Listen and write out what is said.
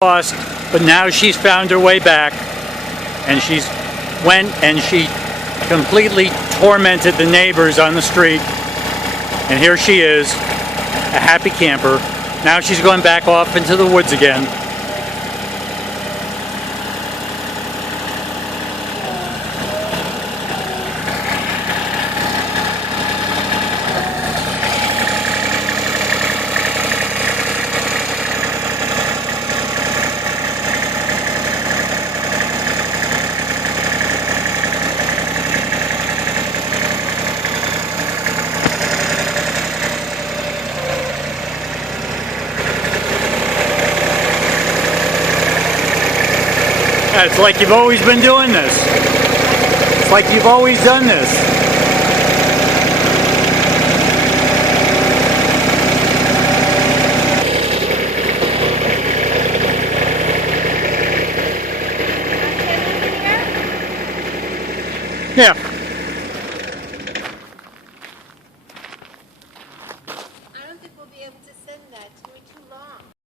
lost, but now she's found her way back, and she completely tormented the neighbors on the street, and here she is, a happy camper. Now she's going back off into the woods again. It's like you've always been doing this. It's like you've always done this. Yeah.